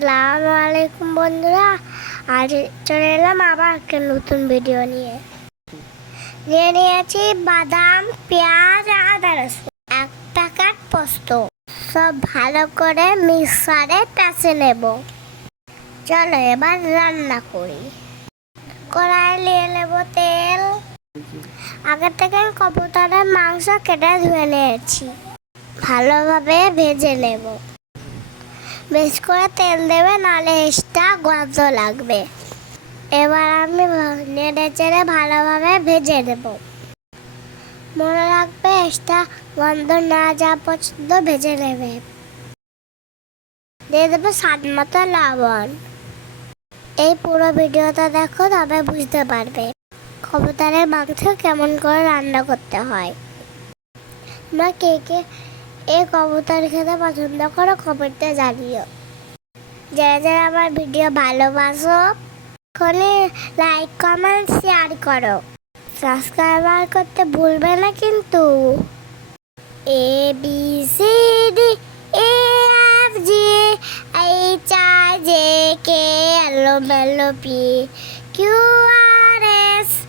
আসসালামু আলাইকুম বন্ধুরা। আজ চলে এলাম আবার একটা নতুন ভিডিও নিয়ে নিয়েছি বাদাম, পেঁয়াজ, আদা, রসুন, 1 প্যাকেট পোস্ত। সব ভালো করে মিক্সারে পেঁচে নেব। চলো এবার রান্না করি। কড়াই নিয়ে নেব তেল। আগে থেকে আমি কবুতরের মাংস কেটে ধুয়ে নিয়েছি। ভালোভাবে ভেজে নেব। বেশ করে তেল দেবে, নাহলে এক্সট্রা গন্ধ লাগবে। এবার আমি নেড়ে চেড়ে ভালোভাবে ভেজে দেব। মনে রাখবে এক্সট্রা গন্ধ না যা পর্যন্ত ভেজে নেবে। দিয়ে দেবো স্বাদ মতো লবণ। এই পুরো ভিডিওটা দেখো, তবে বুঝতে পারবে কবুতরের মাংস কেমন করে রান্না করতে হয়। তোমরা কে কে এই কবুতর খেতে পছন্দ করো কমেন্টে জানিও। যারা যারা আমার ভিডিও ভালোবাসো এখনই লাইক, কমেন্ট, শেয়ার করো। সাবস্ক্রাইব করতে ভুলবে না কিন্তু। ABCDEFGHIJKLMNOP QRSTUVWXYZ।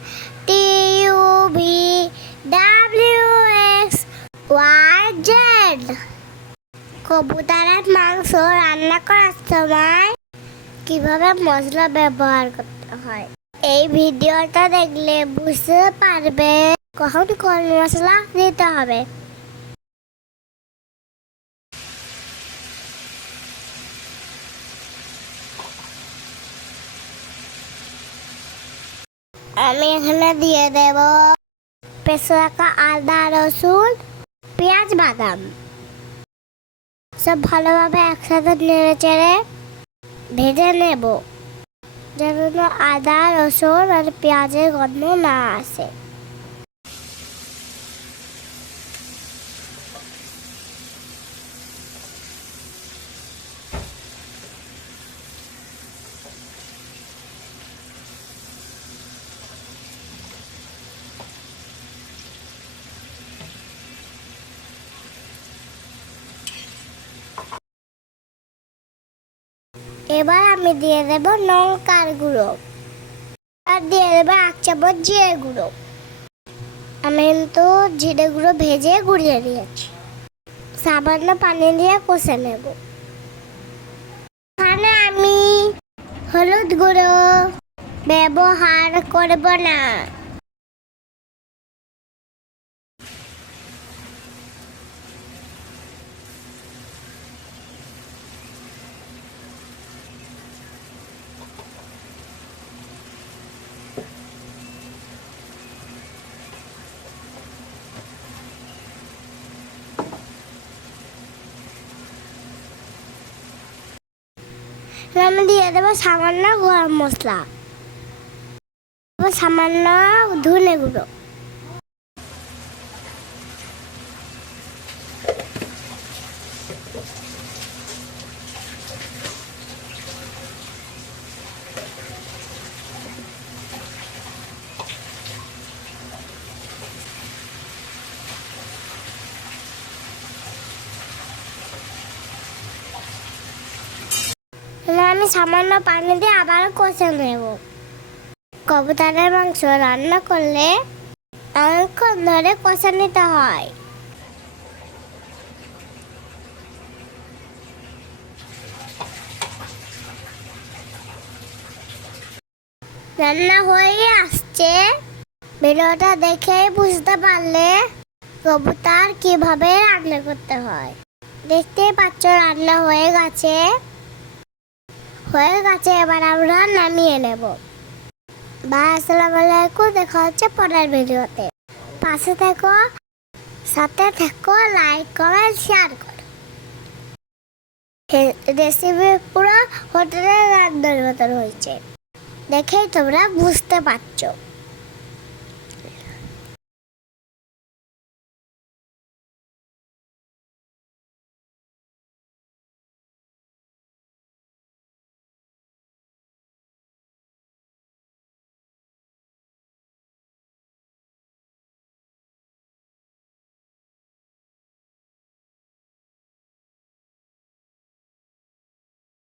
কবুতরের মাংস রান্না করার সময় কিভাবে মশলা ব্যবহার করতে হয় এই ভিডিওটা দেখলে বুঝতে পারবে কখন কোন মশলা দিতে হবে। আমি এখানে দিয়ে দেব পেঁচে রাখা আদা, রসুন, পেঁয়াজ, বাদাম। সব ভালোভাবে একসাথে নেড়ে চেড়ে ভেজে নেব, যেন আদা, রসুন আর পেঁয়াজের গন্ধ না আসে। এবার আমি দিয়ে দেব লঙ্কার গুঁড়ো আর দিয়ে দেবো 1 চামচ জিরে গুঁড়ো। আমি কিন্তু জিরে গুঁড়ো ভেজে গুঁড়িয়ে নিয়েছি। সামান্য পানি দিয়ে কষে নেব। এখানে আমি হলুদ গুঁড়ো ব্যবহার করব না। আমি দিয়ে দেবো সামান্য গরম মশলা, সামান্য ধনে গুঁড়ো। আমি সামান্য পানি দিয়ে আবার কষে নেব। কবুতরের মাংস রান্না করলে অনেকক্ষণ ধরে কষে নিতে হয়। রান্না হয়ে আসছে। ভিডিওটা দেখেই বুঝতে পারলে কবুতর কিভাবে রান্না করতে হয়। দেখতেই পাচ্ছ রান্না হয়ে গেছে। এবার আমরা নামিয়ে নেব। বাই, আসসালামু আলাইকুম। দেখা হচ্ছে পরের ভিডিওতে। পাশে থেকো, সাথে থেকো, লাইক, কমেন্ট, শেয়ার করো। রেসিপি পুরো হোটেলের রান্নার মতন হয়েছে, দেখেই তোমরা বুঝতে পারছো।